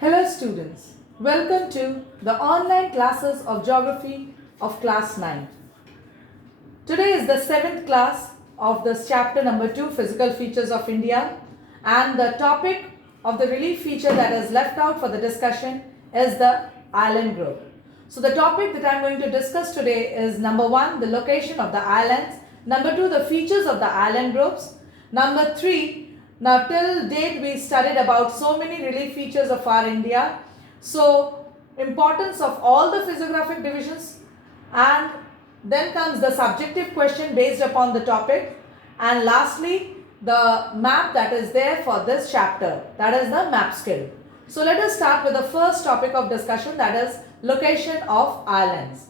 Hello students, welcome to the online classes of Geography of class 9. Today is the 7th class of this chapter number 2, Physical Features of India, and the topic of the relief feature that is left out for the discussion is the island group. So the topic that I am going to discuss today is number 1, the location of the islands, number 2, the features of the island groups, number 3, now till date we studied about so many relief features of our India. So importance of all the physiographic divisions, and then comes the subjective question based upon the topic, and lastly the map that is there for this chapter, that is the map skill. So let us start with the first topic of discussion, that is location of islands.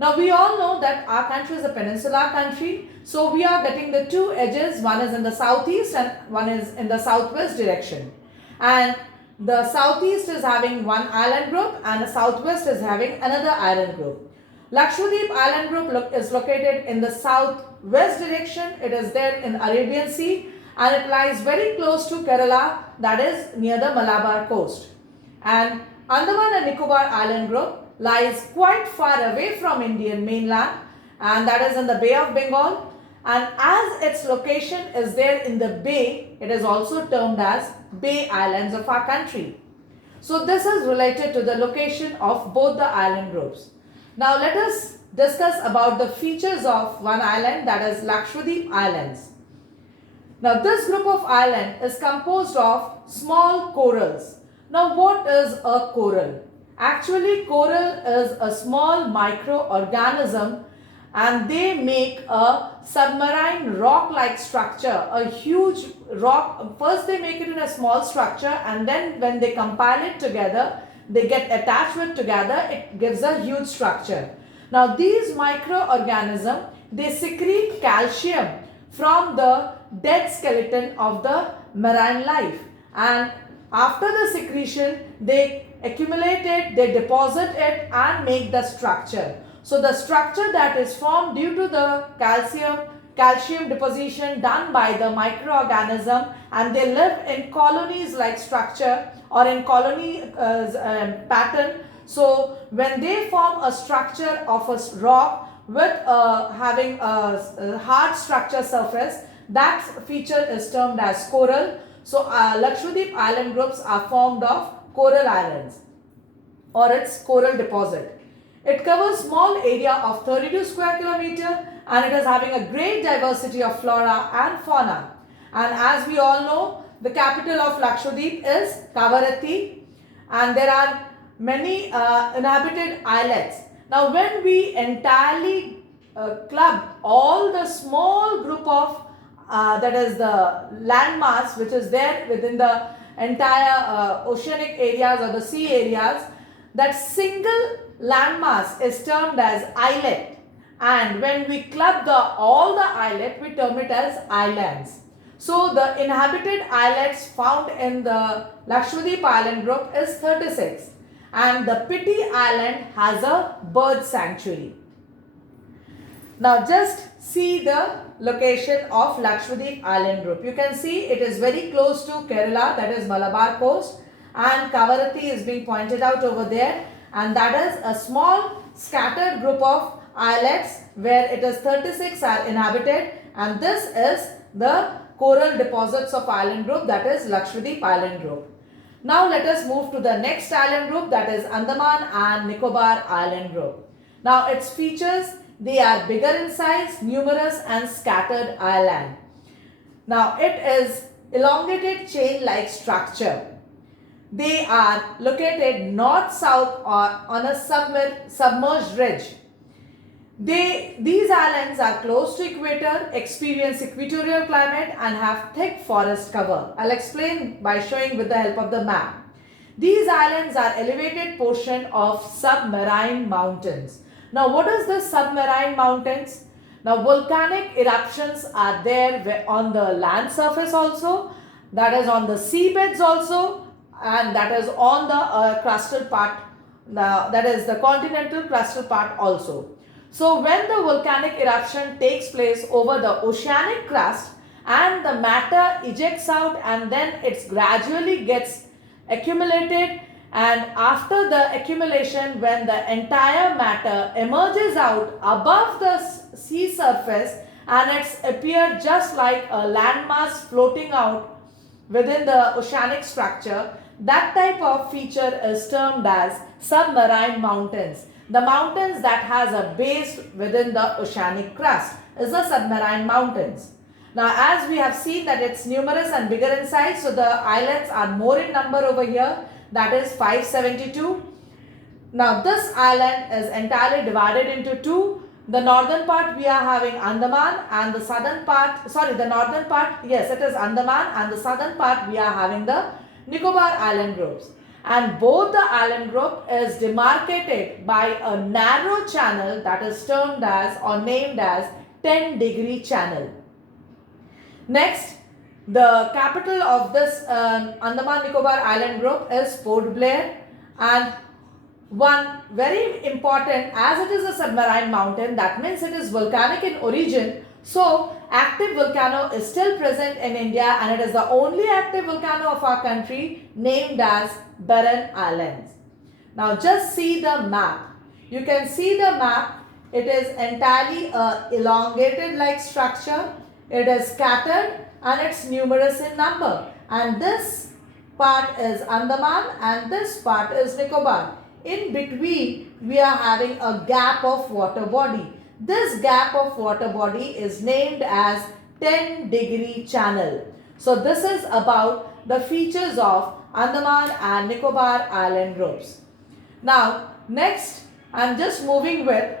Now we all know that our country is a peninsular country, so we are getting the two edges, one is in the southeast and one is in the southwest direction. And the southeast is having one island group and the southwest is having another island group. Lakshadweep island group is located in the southwest direction. It is there in Arabian Sea and it lies very close to Kerala, that is near the Malabar coast. And Andaman and Nicobar island group lies quite far away from Indian mainland, and that is in the Bay of Bengal, and as its location is there in the bay, it is also termed as Bay Islands of our country. So this is related to the location of both the island groups. Now let us discuss about the features of one island, that is Lakshadweep Islands. Now this group of island is composed of small corals. Now what is a coral? Actually, coral is a small microorganism and they make a submarine rock-like structure, a huge rock. First they make it in a small structure and then when they compile it together, they get attached with together, it gives a huge structure. Now these microorganisms, they secrete calcium from the dead skeleton of the marine life, and after the secretion, they accumulate it, they deposit it and make the structure. So the structure that is formed due to the calcium deposition done by the microorganism, and they live in colonies like structure or in colony pattern. So when they form a structure of a rock with having a hard structure surface, that feature is termed as coral. So Lakshadweep island groups are formed of coral islands or its coral deposit. It covers small area of 32 square kilometer and it is having a great diversity of flora and fauna. And as we all know, the capital of Lakshadweep is Kavaratti and there are many inhabited islets. Now when we entirely club all the small group of that is the landmass which is there within the entire oceanic areas or the sea areas, that single landmass is termed as islet, and when we club all the islet, we term it as islands. So the inhabited islets found in the Lakshadweep island group is 36 and the Piti island has a bird sanctuary. Now just see the location of Lakshadweep island group. You can see it is very close to Kerala, that is Malabar coast, and Kavaratti is being pointed out over there, and that is a small scattered group of islets where it is 36 are inhabited, and this is the coral deposits of island group, that is Lakshadweep island group. Now let us move to the next island group, that is Andaman and Nicobar island group. Now its features, they are bigger in size, numerous and scattered island. Now it is elongated chain-like structure. They are located north-south or on a submerged ridge. These islands are close to equator, experience equatorial climate and have thick forest cover. I'll explain by showing with the help of the map. These islands are elevated portion of submarine mountains. Now what is the submarine mountains? Now volcanic eruptions are there on the land surface also, that is on the seabeds also, and that is on the crustal part, that is the continental crustal part also. So when the volcanic eruption takes place over the oceanic crust and the matter ejects out and then it gradually gets accumulated and after the accumulation, when the entire matter emerges out above the sea surface and it's appeared just like a landmass floating out within the oceanic structure, that type of feature is termed as submarine mountains. The mountains that has a base within the oceanic crust is the submarine mountains. Now, as we have seen that it's numerous and bigger in size, so the islands are more in number over here, that is 572. Now, this island is entirely divided into two. The northern part we are having Andaman, and the southern part, the northern part, yes, it is Andaman, and the southern part we are having the Nicobar Island groups. And both the island group is demarcated by a narrow channel that is termed as or named as 10-degree channel. Next, the capital of this Andaman Nicobar Island group is Port Blair, and one very important, as it is a submarine mountain, that means it is volcanic in origin. So active volcano is still present in India, and it is the only active volcano of our country, named as Barren Islands. Now just see the map. You can see the map. It is entirely a elongated like structure. It is scattered and it's numerous in number. And this part is Andaman and this part is Nicobar. In between, we are having a gap of water body. This gap of water body is named as 10-degree channel. So this is about the features of Andaman and Nicobar Island groups. Now, next, I am just moving with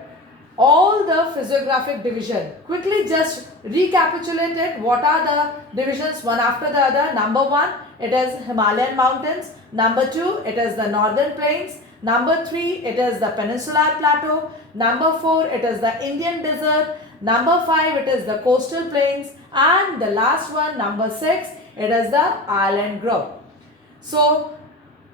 all the physiographic division. Quickly just recapitulate it. What are the divisions one after the other? Number 1, it is Himalayan mountains. Number 2, it is the northern plains. Number 3, it is the peninsular plateau. Number 4, it is the Indian desert. Number 5, it is the coastal plains. And the last one, number 6, it is the island group. So,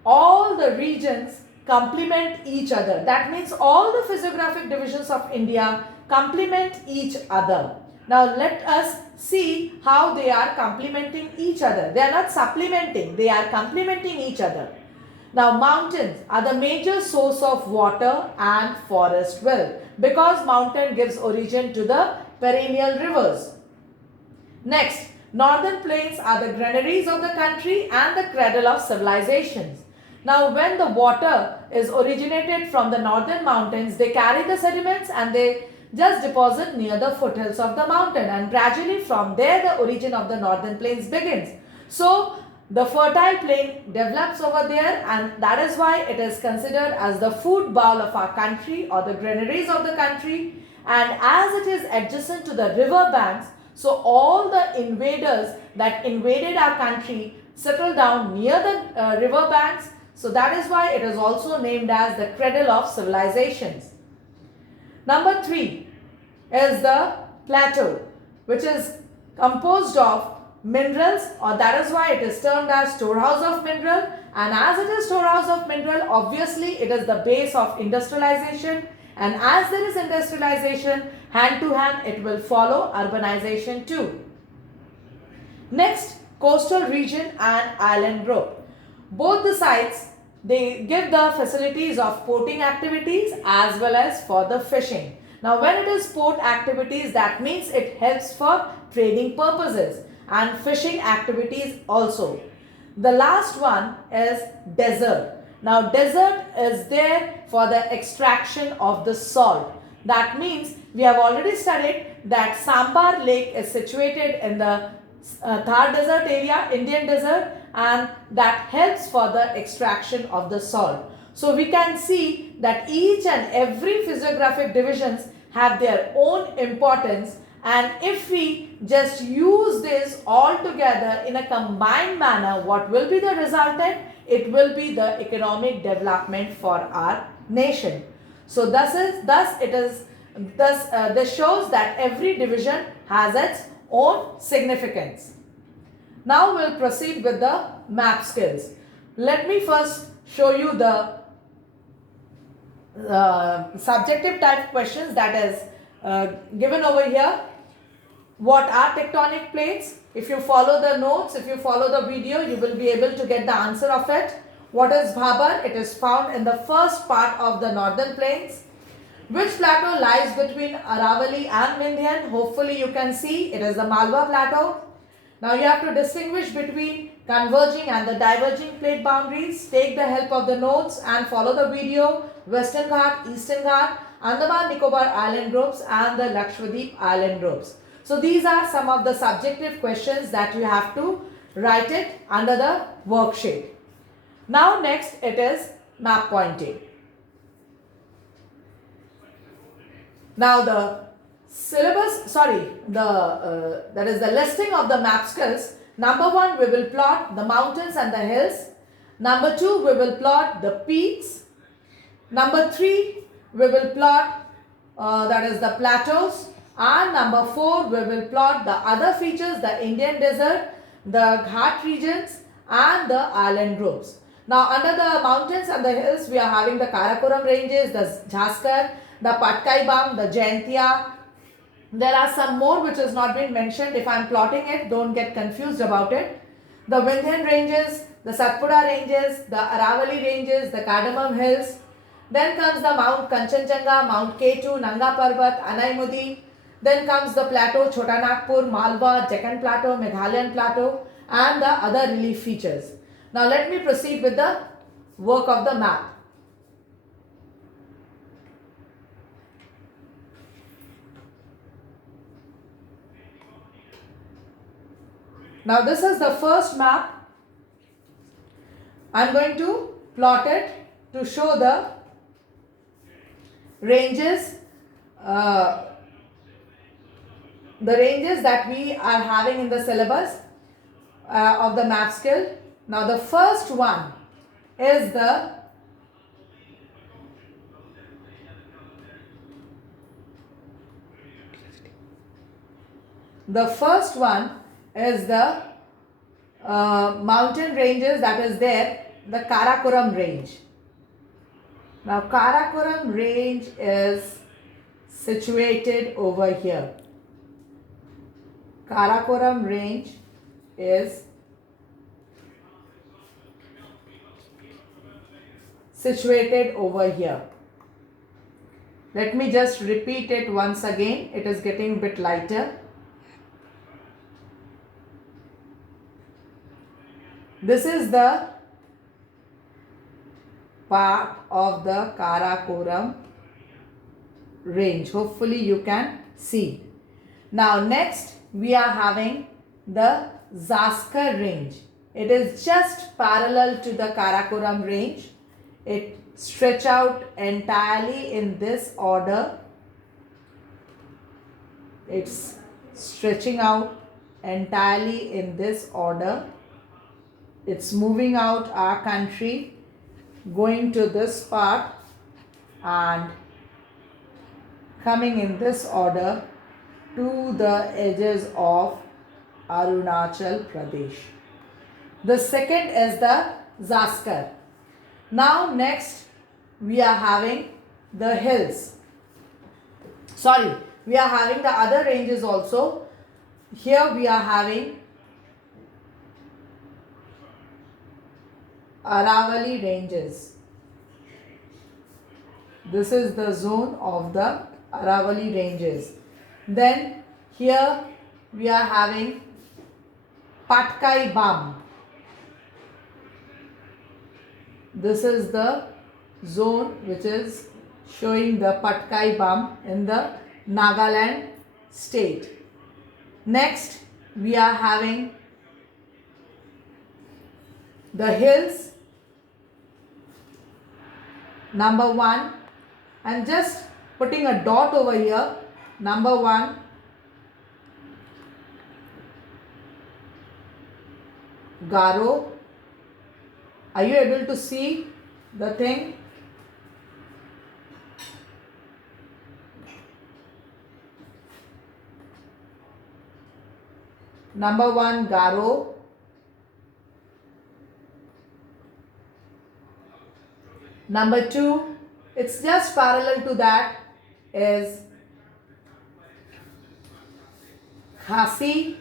all the regions complement each other. That means all the physiographic divisions of India complement each other. Now let us see how they are complementing each other. They are not supplementing, they are complementing each other. Now mountains are the major source of water and forest wealth, because mountain gives origin to the perennial rivers. Next, northern plains are the granaries of the country and the cradle of civilizations. Now when the water is originated from the northern mountains, they carry the sediments and they just deposit near the foothills of the mountain, and gradually from there the origin of the northern plains begins. So the fertile plain develops over there, and that is why it is considered as the food bowl of our country or the granaries of the country. And as it is adjacent to the river banks, so all the invaders that invaded our country settled down near the river banks. So that is why it is also named as the cradle of civilizations. Number 3 is the plateau, which is composed of minerals, or that is why it is termed as storehouse of mineral. And as it is storehouse of mineral, obviously it is the base of industrialization, and as there is industrialization, hand to hand it will follow urbanization too. Next, coastal region and island group. Both the sites, they give the facilities of porting activities as well as for the fishing. Now when it is port activities, that means it helps for trading purposes, and fishing activities also. The last one is desert. Now desert is there for the extraction of the salt. That means we have already studied that Sambar Lake is situated in the Thar desert area, Indian desert, and that helps for the extraction of the salt. So we can see that each and every physiographic divisions have their own importance, and if we just use this all together in a combined manner, what will be the resultant? It will be the economic development for our nation. So this shows that every division has its own significance. Now we'll proceed with the map skills. Let me first show you the subjective type questions that is given over here. What are tectonic plates? If you follow the notes, if you follow the video, you will be able to get the answer of it. What is Bhabar? It is found in the first part of the northern plains. Which plateau lies between Aravalli and Vindhyan? Hopefully you can see it is the Malwa plateau. Now you have to distinguish between converging and the diverging plate boundaries. Take the help of the notes and follow the video. Western Ghat, Eastern Ghat, Andaman Nicobar Island groups and the Lakshadweep Island groups. So these are some of the subjective questions that you have to write it under the worksheet. Now next it is map pointing. Now the syllabus, that is the listing of the map skills. Number 1, we will plot the mountains and the hills. Number 2, we will plot the peaks. Number 3, we will plot that is the plateaus. And number 4, we will plot the other features, the Indian desert, the Ghat regions and the island groups. Now under the mountains and the hills, we are having the Karakoram ranges, the Jaskar, the Patkai Bam, the Jaintia. There are some more which has not been mentioned. If I am plotting it, don't get confused about it. The Vindhyan ranges, the Satpura ranges, the Aravalli ranges, the Cardamom hills. Then comes the Mount Kanchenjunga, Mount K2, Nanga Parbat, Anaimudi. Then comes the plateau Chota Nagpur, Malwa, Deccan Plateau, Meghalayan Plateau and the other relief features. Now let me proceed with the work of the map. Now this is the first map. I am going to plot it to show the ranges, that we are having in the syllabus of the map skill. Now the first one is the mountain ranges that is there, the Karakoram range. Now Karakoram range is situated over here. Karakoram range is situated over here. Let me just repeat it once again. It is getting a bit lighter. This is the part of the Karakoram range. Hopefully you can see. Now next we are having the Zaskar range. It is just parallel to the Karakoram range. It stretches out entirely in this order. It's stretching out entirely in this order. It's moving out our country, going to this part and coming in this order to the edges of Arunachal Pradesh. The second is the Zaskar. Now next we are having the hills. We are having the other ranges also. Here we are having Aravalli ranges. This is the zone of the Aravalli ranges. Then here we are having Patkai Bam. This is the zone which is showing the Patkai Bam in the Nagaland state. Next we are having the hills, number 1. I'm just putting a dot over here. Number 1, Garo. Are you able to see the thing? Number 1, Garo. Number 2, it's just parallel to that, is Khasi,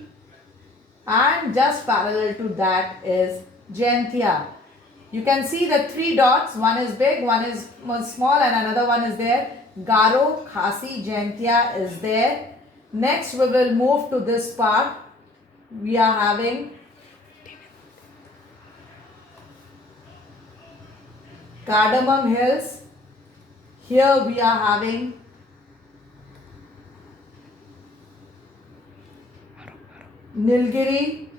and just parallel to that is Jaintia. You can see the three dots. One is big, one is small, and another one is there. Garo, Khasi, Jaintia is there. Next, we will move to this part. We are having Cardamom Hills. Here we are having Nilgiri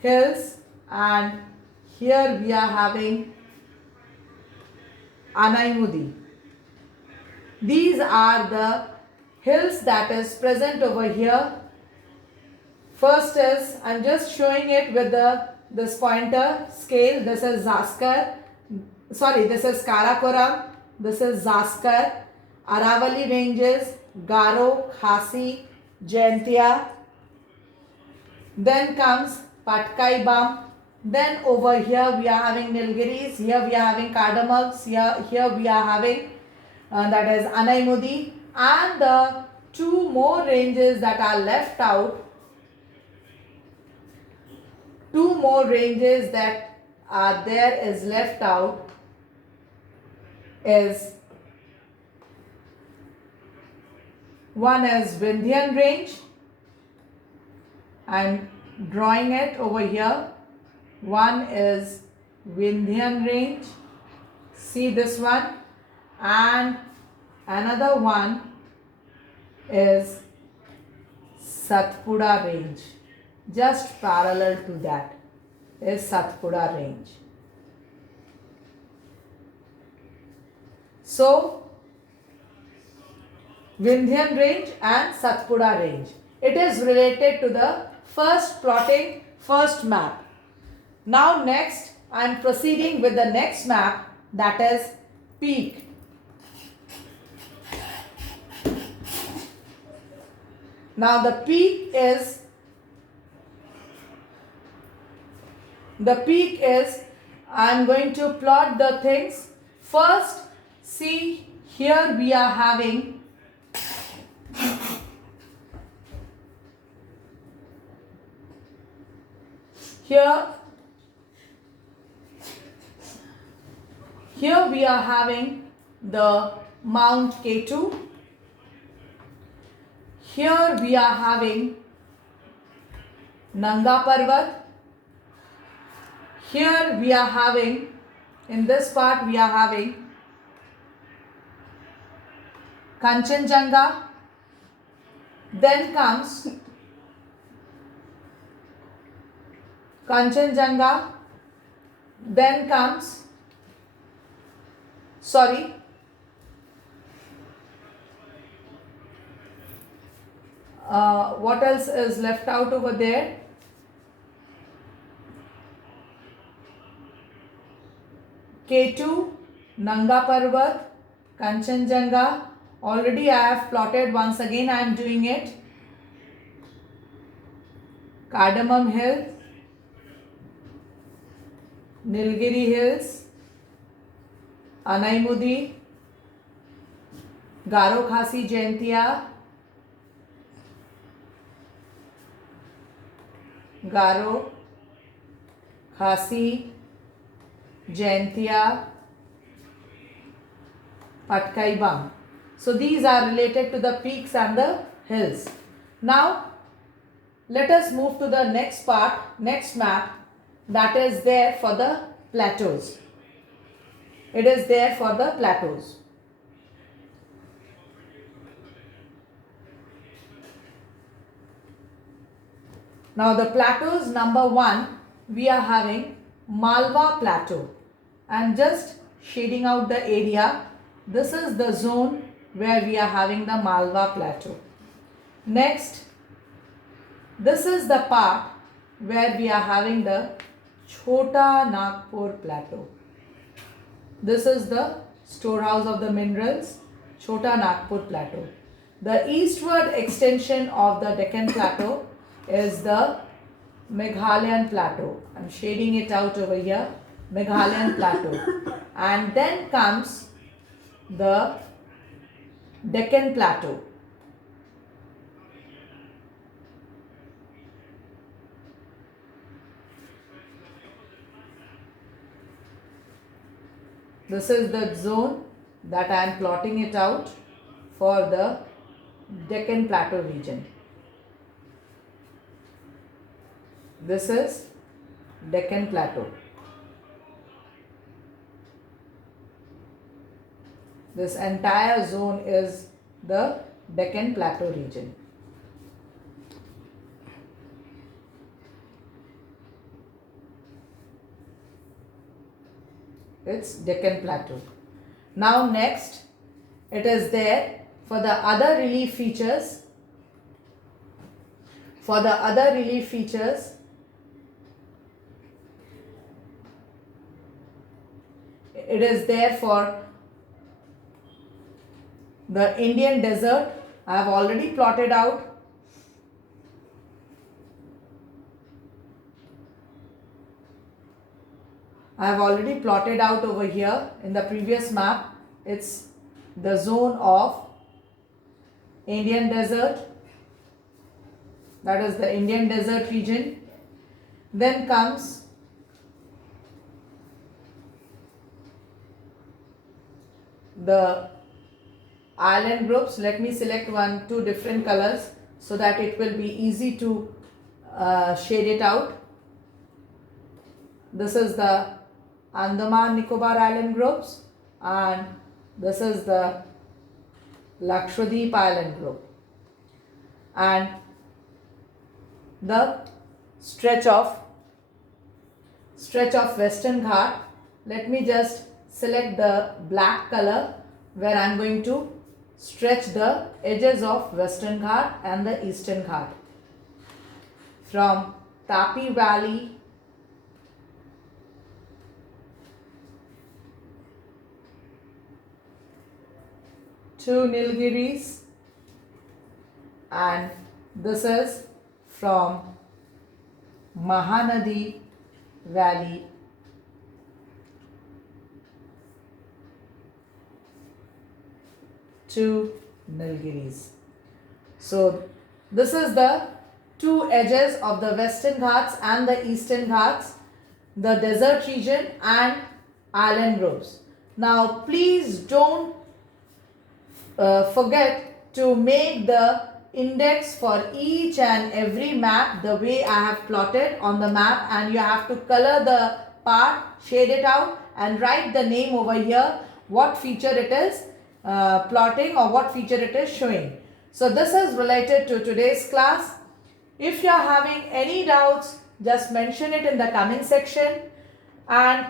Hills, and here we are having Anaimudi. These are the hills that is present over here. First is, I am just showing it with this pointer scale. This is Zaskar. Sorry, this is Karakoram. This is Zaskar. Aravali ranges, Garo, Khasi, Jaintia. Then comes Patkai Bum. Then over here we are having Nilgiris. Here we are having Cardamoms. Here we are having that is Anaimudi. And the two more ranges that are left out. Two more ranges that are there is left out is one is Vindhyan range. I'm drawing it over here. One is Vindhyan range. See this one. And another one is Satpura range. Just parallel to that is Satpura range. So, Vindhyan range and Satpura range. It is related to the first plotting, first map. Now next, I am proceeding with the next map, that is peak. Now the peak is I am going to plot the things. First, see here we are having here we are having the Mount K2. Here we are having Nanga Parvat. Here we are having, in this part we are having Kanchenjunga. Then comes Kanchenjunga. Then comes, sorry, what else is left out over there? K2, Nanga Parvat, Kanchenjunga. Already I have plotted. Once again I am doing it. Cardamom Hill, Nilgiri Hills, Anaimudi, Garo Khasi Jaintia, Garo Khasi Jaintia, Patkai Bum. So these are related to the peaks and the hills. Now let us move to the next part, next map, that is there for the plateaus. It is there for the plateaus. Now the plateaus, number 1, we are having Malwa Plateau. I am just shading out the area. This is the zone where we are having the Malwa Plateau. Next, this is the part where we are having the Chota Nagpur Plateau. This is the storehouse of the minerals, Chota Nagpur Plateau. The eastward extension of the Deccan Plateau is the Meghalayan Plateau. I am shading it out over here, Meghalayan Plateau. And then comes the Deccan Plateau. This is the zone that I am plotting it out for the Deccan Plateau region. This is Deccan Plateau. This entire zone is the Deccan Plateau region. It's Deccan Plateau. Now next, it is there for the other relief features. For the other relief features, it is there for the Indian desert. I have already plotted out. I have already plotted out over here in the previous map. It's the zone of Indian desert. That is the Indian desert region. Then comes the island groups. Let me select two different colors so that it will be easy to shade it out. This is the Andaman Nicobar Island groups, and this is the Lakshadweep Island group, and the stretch of Western Ghat. Let me just select the black color where I am going to stretch the edges of Western Ghat and the Eastern Ghat from Tapi Valley to Nilgiris, and this is from Mahanadi Valley to Nilgiris. So this is the two edges of the Western Ghats and the Eastern Ghats, the desert region and island groups. Now please don't forget to make the index for each and every map the way I have plotted on the map, and you have to color the part, shade it out, and write the name over here, what feature it is plotting or what feature it is showing. So this is related to today's class. If you are having any doubts, just mention it in the comment section, and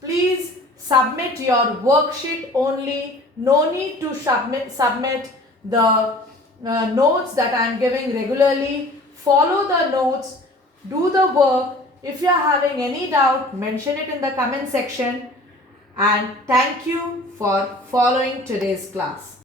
please submit your worksheet only. No need to submit the notes that I am giving regularly. Follow the notes, do the work. If you are having any doubt, mention it in the comment section, and thank you for following today's class.